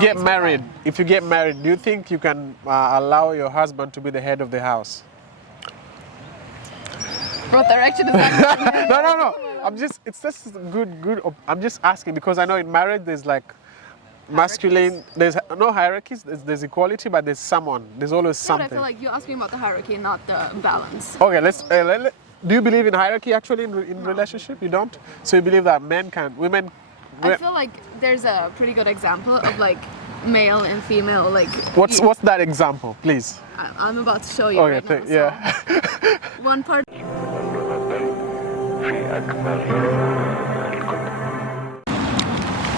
Get married. If you get married, do you think you can allow your husband to be the head of the house? What direction is that? No. It's just good. I'm just asking because I know in marriage there's like masculine. There's no hierarchies. There's equality, but there's always something. I feel like you asked me about the hierarchy, not the balance. Okay, do you believe in hierarchy actually in relationship? You don't? So you believe that women. I feel like there's a pretty good example of like male and female like. What's that example, please? I'm about to show you. Okay, right now, yeah. So one part.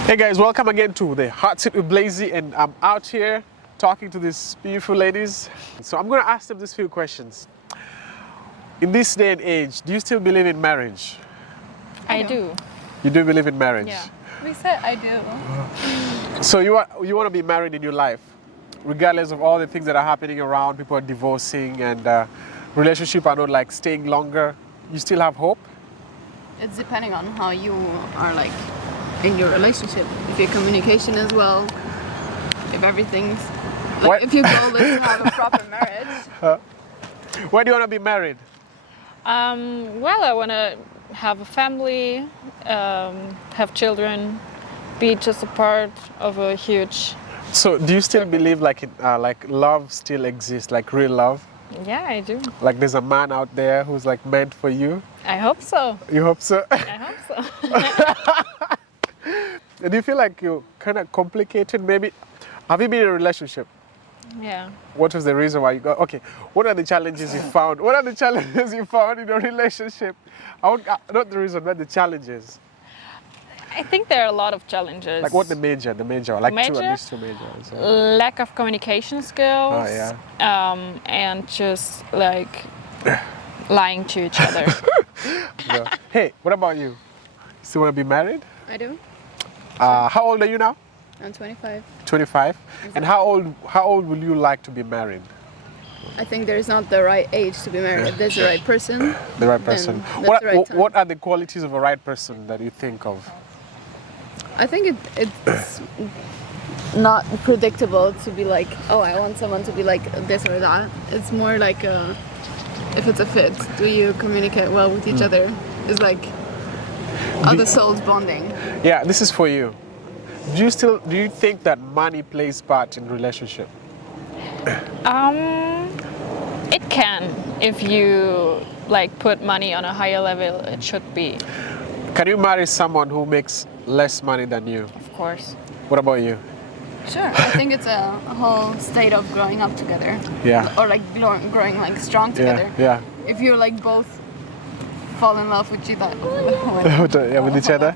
Hey guys, welcome again to the Hot Seat with Blazey, and I'm out here talking to these beautiful ladies. So I'm going to ask them these few questions. In this day and age, do you still believe in marriage? I do. You do believe in marriage? Yeah. We said I do. So you want to be married in your life, regardless of all the things that are happening around. People are divorcing and relationships are not like staying longer. You still have hope? It's depending on how you are like in your relationship. If your communication is well, if everything's like, if your goal is to have a proper marriage. Why do you want to be married? Well, I want to have a family, have children, be just a part of a huge. So, do you still believe like love still exists, like real love? Yeah, I do. Like there's a man out there who's like meant for you? I hope so. You hope so? I hope so. Do you feel like you're kind of complicated? Maybe. Have you been in a relationship? Yeah. What was the reason why you got? Okay. What are the challenges you found? What are the challenges you found in a relationship? Not the reason, but the challenges. I think there are a lot of challenges. Like what the major, like major? at least two majors. Yeah. Lack of communication skills. Oh, yeah. And just like lying to each other. Yeah. Hey, what about you? Still want to be married? I do. How old are you now? I'm 25. 25. And how old will you like to be married? I think there is not the right age to be married. If there's the right person. The right person. That's the right time. What are the qualities of a right person that you think of? I think it's not predictable to be like, oh, I want someone to be like this or that. It's more like if it's a fit. Do you communicate well with each other? It's like other souls bonding. Yeah, this is for you. Do you think that money plays part in relationship? It can, if you like put money on a higher level. It should be. Can you marry someone who makes less money than you? Of course. What about you? Sure. I think it's a whole state of growing up together. Yeah. Or like growing like strong together. Yeah. If you like both fall in love with each other. With each other.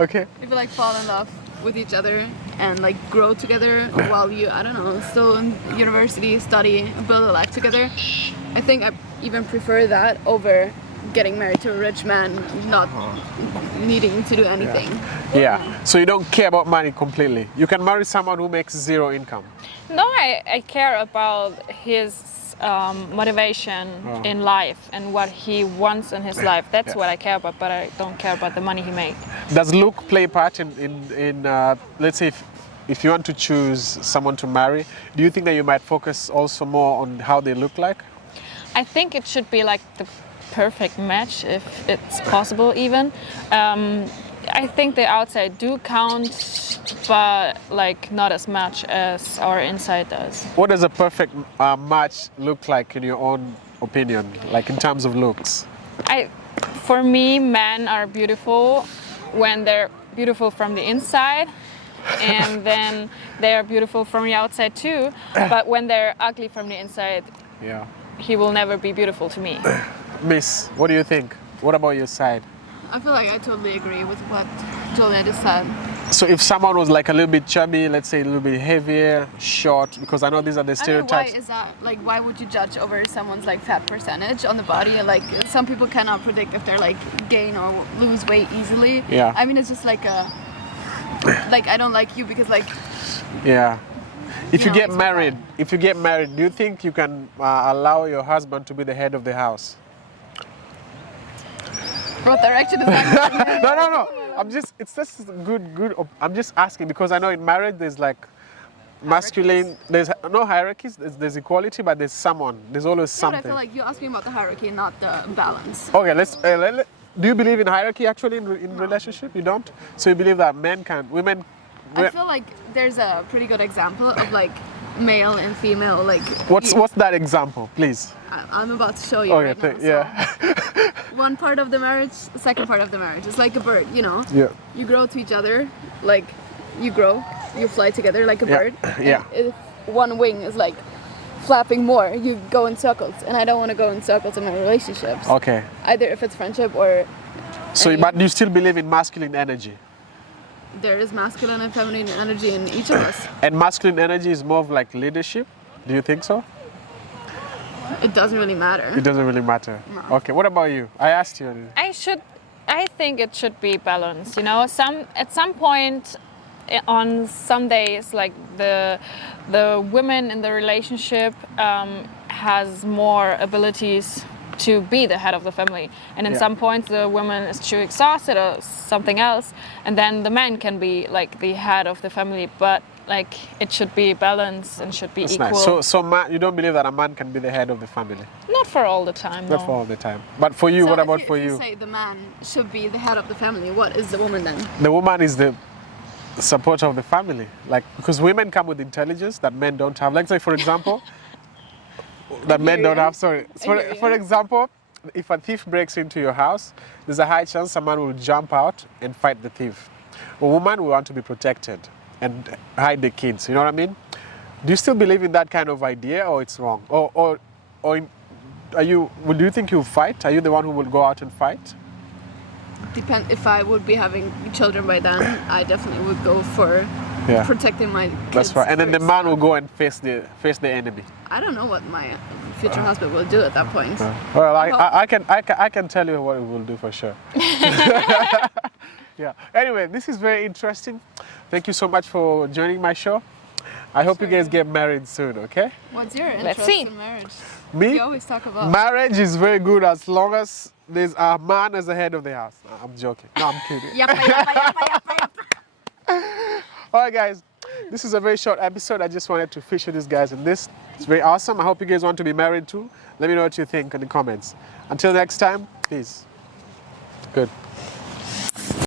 Okay. If you like fall in love with each other and like grow together while you, I don't know, still in university, study, build a life together, I think I even prefer that over getting married to a rich man, not needing to do anything. Yeah. So you don't care about money completely. You can marry someone who makes zero income. No, I care about his motivation in life and what he wants in his life. That's what I care about, but I don't care about the money he makes. Does look play part in let's say if you want to choose someone to marry, do you think that you might focus also more on how they look like? I think it should be like the perfect match, if it's possible even. I think the outside do count, but like not as much as our inside does. What does a perfect match look like in your own opinion, like in terms of looks? For me, men are beautiful when they're beautiful from the inside, and then they are beautiful from the outside too. But when they're ugly from the inside, he will never be beautiful to me. Miss, what do you think? What about your side? I feel like I totally agree with what Julia just said. So if someone was like a little bit chubby, let's say a little bit heavier, short, because I know these are the stereotypes. Why is that? Like, why would you judge over someone's like fat percentage on the body? Like, some people cannot predict if they're like gain or lose weight easily. Yeah. I mean, it's just like I don't like you because like. Yeah. If you get married, do you think you can allow your husband to be the head of the house? What direction is that? No. it's just good. I'm just asking because I know in marriage there's like masculine, there's no hierarchies, there's equality, but there's always Yeah, but I something. feel like you asked me about the hierarchy, not the balance. Okay, do you believe in hierarchy actually in relationship? You don't? So you believe that women. I feel like there's a pretty good example of like male and female, like. What's that example, please? I'm about to show you Okay, right now. yeah. One part of the marriage, second part of the marriage. It's like a bird, you know? Yeah. You grow to each other, like you grow, you fly together like a Yeah. bird. Yeah. And if one wing is like flapping more, you go in circles. And I don't want to go in circles in my relationships. Okay. Either if it's friendship or So, any- but you still believe in masculine energy? there is masculine and feminine energy in each of us. And masculine energy is more of like leadership? Do you think so? It doesn't really matter. It doesn't really matter. No. Okay, what about you? I asked you. I think it should be balanced. You know, at some point, on some days, like the women in the relationship has more abilities to be the head of the family, and in Yeah. some points the woman is too exhausted or something else, and then the man can be like the head of the family. But like it should be balanced and should be That's equal. nice. So you don't believe that a man can be the head of the family? Not for all the time. Not no. for all the time. But for you, So what if about you, for if you? you say the man should be the head of the family, what is the woman then? The woman is the support of the family. Like, because women come with intelligence that men don't have. Like, say, for example, that men don't have. Sorry. For example, if a thief breaks into your house, there's a high chance someone will jump out and fight the thief. A woman will want to be protected and hide the kids. You know what I mean? Do you still believe in that kind of idea, or it's wrong? Or do you think you'll fight? Are you the one who will go out and fight? Depend if I would be having children by then, I definitely would go for Yeah. protecting my kids. That's right. And then the first. man will go and face the enemy. I don't know what my future husband will do at that point. Well, I can tell you what it will do for sure. Yeah. Anyway, this is very interesting. Thank you so much for joining my show. I hope you guys get married soon, okay? What's your Let's interest see. in marriage? Me? You always talk about Marriage is very good as long as there's a man as the head of the house. I'm joking. No, I'm kidding. yappa, yappa, yappa, yappa, yappa. All right, guys. This is a very short episode. I just wanted to feature these guys in this. It's very awesome. I hope you guys want to be married too. Let me know what you think in the comments. Until next time, peace. Good.